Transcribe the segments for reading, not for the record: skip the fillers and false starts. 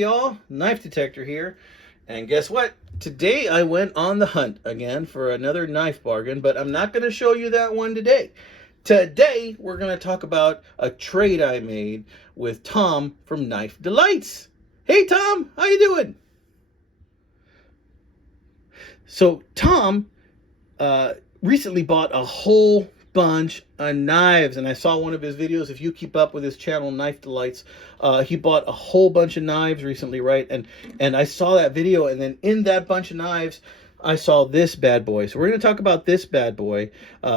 Hey y'all, Knife Detector here. And guess what? Today I went on the hunt again for another knife bargain, but I'm not going to show you that one today. Today we're going to talk about a trade I made with Tom from Knife Delights. Hey Tom, how you doing? So Tom recently bought a whole bunch of knives, and I saw one of his videos. If you keep up with his channel, Knife Delights, he bought a whole bunch of knives recently, right? And I saw that video, and then in that bunch of knives I saw this bad boy. So we're going to talk about this bad boy.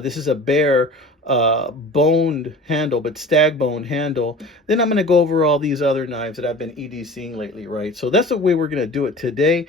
This is a bare boned handle, but stag bone handle. Then I'm going to go over all these other knives that I've been EDCing lately, right? So that's the way we're going to do it today.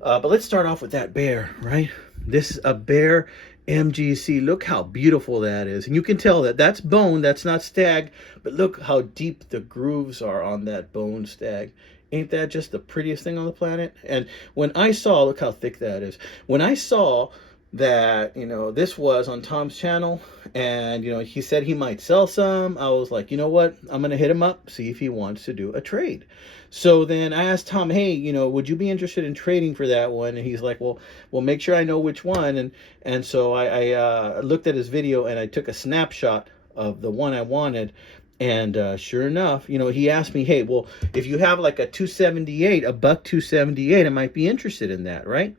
But let's start off with that bear, right? This is a bear MGC. Look how beautiful that is. And you can tell that that's bone, that's not stag, but look how deep the grooves are on that bone stag. Ain't that just the prettiest thing on the planet? And when I saw, look how thick that is. When I saw that, this was on Tom's channel, and, he said he might sell some, I was like, you know what? I'm going to hit him up, see if he wants to do a trade. So then I asked Tom, hey, would you be interested in trading for that one? And he's like, well, make sure I know which one. And so I looked at his video and I took a snapshot of the one I wanted. And sure enough, he asked me, hey, well, if you have like a 278, a buck 278, I might be interested in that, right?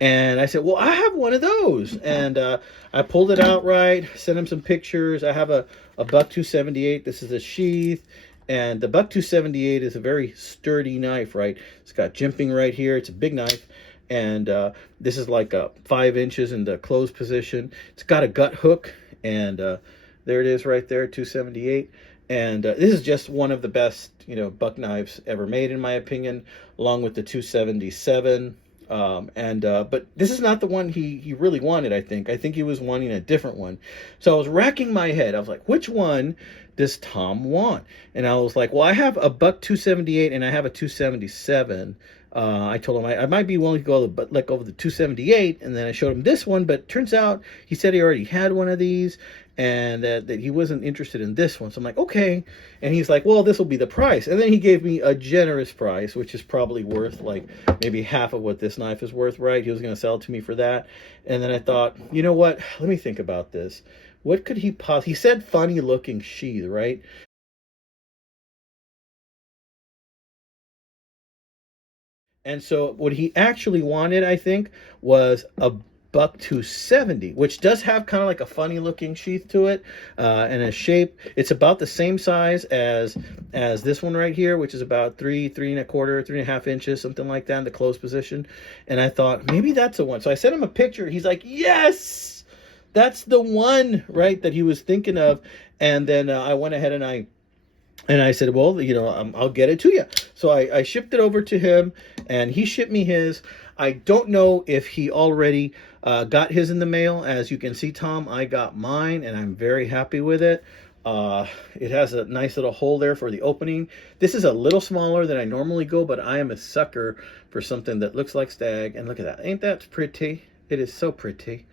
And I said, well, I have one of those. And I pulled it out, right, sent him some pictures. I have a buck 278. This is a sheath. And the buck 278 is a very sturdy knife, right? It's got jimping right here. It's a big knife. And this is like 5 inches in the closed position. It's got a gut hook. And there it is right there, 278. And this is just one of the best, buck knives ever made, in my opinion, along with the 277. But this is not the one he really wanted, I think. I think he was wanting a different one. So I was racking my head. I was like, which one does Tom want? And I was like, well, I have a buck 278 and I have a 277. I told him I might be willing to go over the 278, and then I showed him this one, but turns out he said he already had one of these, and that he wasn't interested in this one. So I'm like, okay. And he's like, well, this will be the price. And then he gave me a generous price, which is probably worth like maybe half of what this knife is worth, right? He was going to sell it to me for that. And then I thought, you know what? Let me think about this. What could he possibly... He said funny looking sheath, right? And so what he actually wanted, I think, was a buck 270, which does have kind of like a funny looking sheath to it, and a shape. It's about the same size as this one right here, which is about 3.25, 3.5 inches, something like that in the closed position. And I thought maybe that's the one. So I sent him a picture. He's like, yes, that's the one, right, that he was thinking of. And then I went ahead and I said, well, I'll get it to you. So I shipped it over to him, and he shipped me his. I don't know if he already got his in the mail. As you can see, Tom, I got mine, and I'm very happy with it. It has a nice little hole there for the opening. This is a little smaller than I normally go, but I am a sucker for something that looks like stag. And look at that. Ain't that pretty? It is so pretty.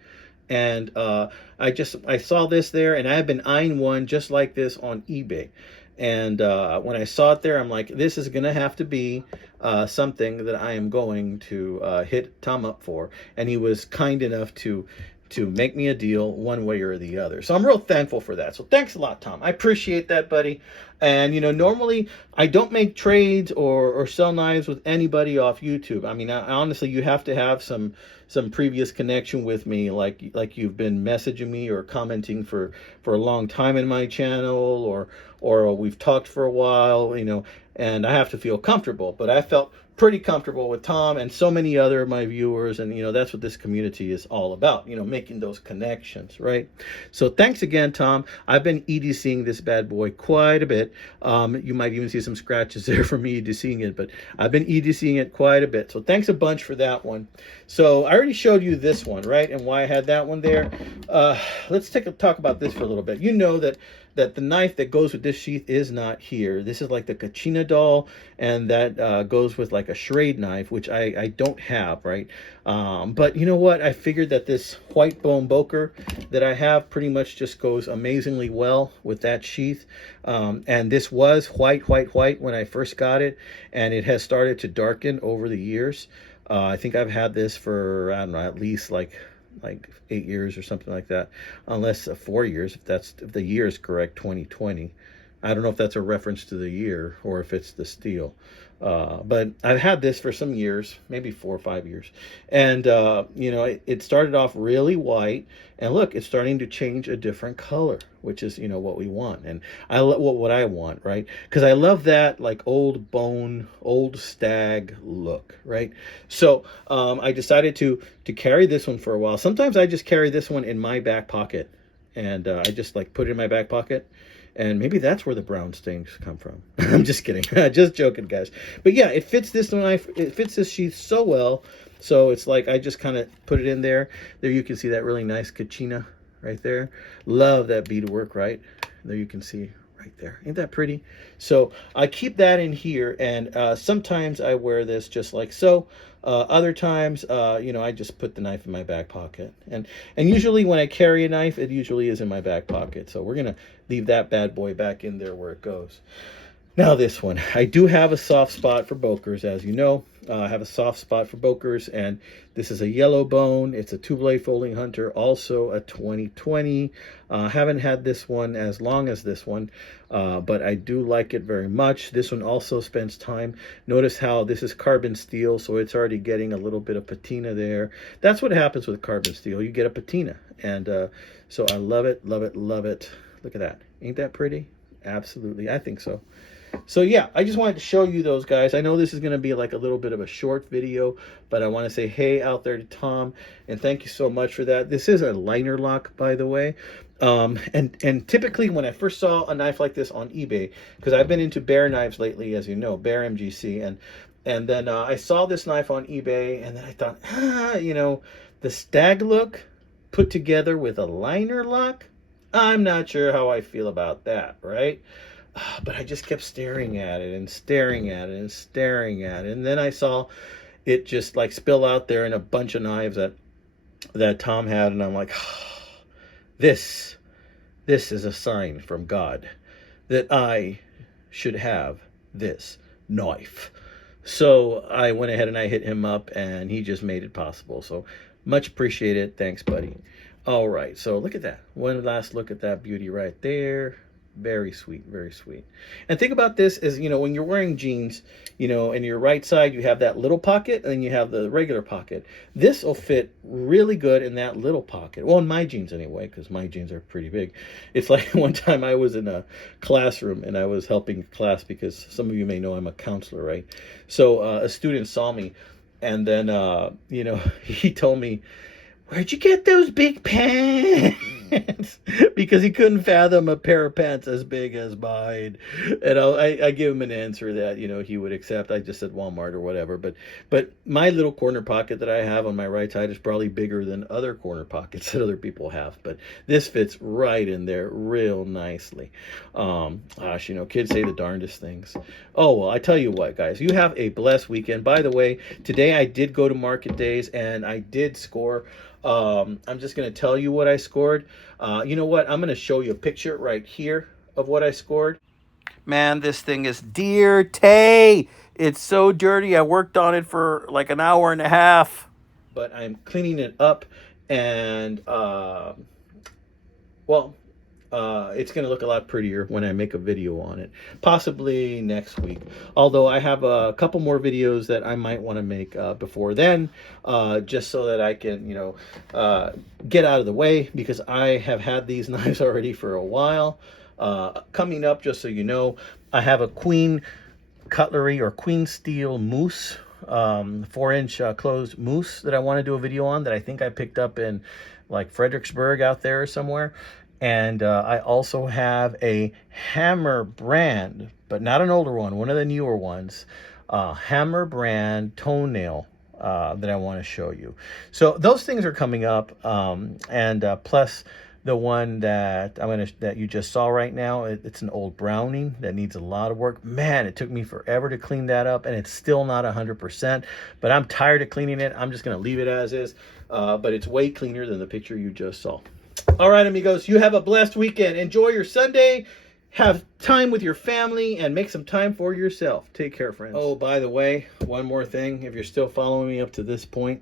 And I saw this there, and I have been eyeing one just like this on eBay. And when I saw it there, I'm like, this is going to have to be something that I am going to hit Tom up for. And he was kind enough to make me a deal one way or the other. So I'm real thankful for that. So thanks a lot, Tom. I appreciate that, buddy. And, normally I don't make trades or sell knives with anybody off YouTube. I mean, honestly, you have to have some previous connection with me, like you've been messaging me or commenting for a long time in my channel, or we've talked for a while, and I have to feel comfortable. But I felt pretty comfortable with Tom and so many other of my viewers, and that's what this community is all about, making those connections, right? So thanks again, Tom. I've been EDCing this bad boy quite a bit. You might even see some scratches there from me EDCing it, but I've been EDCing it quite a bit. So thanks a bunch for that one. So I already showed you this one, right, and why I had that one there. Let's talk about this for a little bit. You know that that the knife that goes with this sheath is not here. This is like the Kachina doll, and that goes with like a Schrade knife, which I don't have, right? But you know what? I figured that this white bone boker that I have pretty much just goes amazingly well with that sheath. And this was white when I first got it, and it has started to darken over the years. I think I've had this for, I don't know, at least like 8 years or something like that, unless 4 years, if the year is correct, 2020. I don't know if that's a reference to the year or if it's the steel. But I've had this for some years, maybe 4 or 5 years. And, it started off really white. And look, it's starting to change a different color, which is, what we want. And what I want, right? Because I love that like old bone, old stag look, right? So I decided to carry this one for a while. Sometimes I just carry this one in my back pocket. And I just like put it in my back pocket. And maybe that's where the brown stains come from. I'm just kidding. Just joking, guys. But yeah, it fits this knife. It fits this sheath so well. So it's like I just kind of put it in there. There you can see that really nice Kachina right there. Love that beadwork, right? There you can see right there. Ain't that pretty? So I keep that in here, and sometimes I wear this just like so. Other times, I just put the knife in my back pocket. And usually when I carry a knife, it usually is in my back pocket. So we're going to leave that bad boy back in there where it goes. Now this one, I do have a soft spot for bokers, as you know. I have a soft spot for bokers, and this is a yellow bone. It's a two-blade folding hunter, also a 2020. Haven't had this one as long as this one, but I do like it very much. This one also spends time. Notice how this is carbon steel, so it's already getting a little bit of patina there. That's what happens with carbon steel. You get a patina, and so I love it, love it, love it. Look at that. Ain't that pretty? Absolutely. I think so. So yeah, I just wanted to show you those guys. I know this is going to be like a little bit of a short video, but I want to say hey out there to Tom, and thank you so much for that. This is a liner lock, by the way. And typically when I first saw a knife like this on eBay, because I've been into bear knives lately, as you know, bear MGC, and then I saw this knife on eBay, and then I thought, the stag look put together with a liner lock, I'm not sure how I feel about that, right? But I just kept staring at it and staring at it and staring at it. And then I saw it just like spill out there in a bunch of knives that Tom had. And I'm like, this is a sign from God that I should have this knife. So I went ahead and I hit him up, and he just made it possible. So much appreciated. Thanks, buddy. All right. So look at that. One last look at that beauty right there. Very sweet, very sweet. And think about this is, when you're wearing jeans, in your right side, you have that little pocket, and then you have the regular pocket. This will fit really good in that little pocket. Well, in my jeans anyway, because my jeans are pretty big. It's like one time I was in a classroom, and I was helping class because some of you may know I'm a counselor, right? So a student saw me, and then, he told me, "Where'd you get those big pants?" Because he couldn't fathom a pair of pants as big as mine. And I give him an answer that, he would accept. I just said Walmart or whatever. But my little corner pocket that I have on my right side is probably bigger than other corner pockets that other people have. But this fits right in there real nicely. Kids say the darndest things. Oh, well, I tell you what, guys. You have a blessed weekend. By the way, today I did go to Market Days, and I did score. I'm just going to tell you what I scored. You know what? I'm going to show you a picture right here of what I scored. Man, this thing is dirty. It's so dirty. I worked on it for like an hour and a half. But I'm cleaning it up, and, it's going to look a lot prettier when I make a video on it. Possibly next week. Although I have a couple more videos that I might want to make before then. Just so that I can, get out of the way. Because I have had these knives already for a while. Coming up, just so you know, I have a Queen cutlery or Queen steel moose. 4-inch closed moose that I want to do a video on. That I think I picked up in like Fredericksburg out there somewhere. And I also have a Hammer brand, but not an older one of the newer ones, Hammer brand toenail that I want to show you. So those things are coming up, and plus The one that that you just saw right now, it's an old Browning that needs a lot of work. Man, it took me forever to clean that up, and it's still not 100%. But I'm tired of cleaning it. I'm just gonna leave it as is. But it's way cleaner than the picture you just saw. All right, amigos, you have a blessed weekend. Enjoy your Sunday. Have time with your family and make some time for yourself. Take care, friends. Oh, by the way, one more thing. If you're still following me up to this point,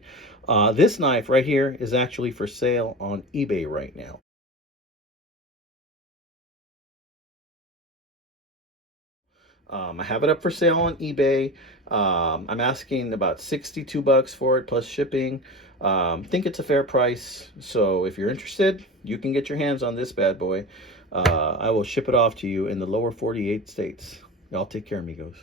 this knife right here is actually for sale on eBay right now. I have it up for sale on eBay. I'm asking about 62 bucks for it plus shipping. Think it's a fair price. So if you're interested, you can get your hands on this bad boy. I will ship it off to you in the lower 48 states. Y'all take care, amigos.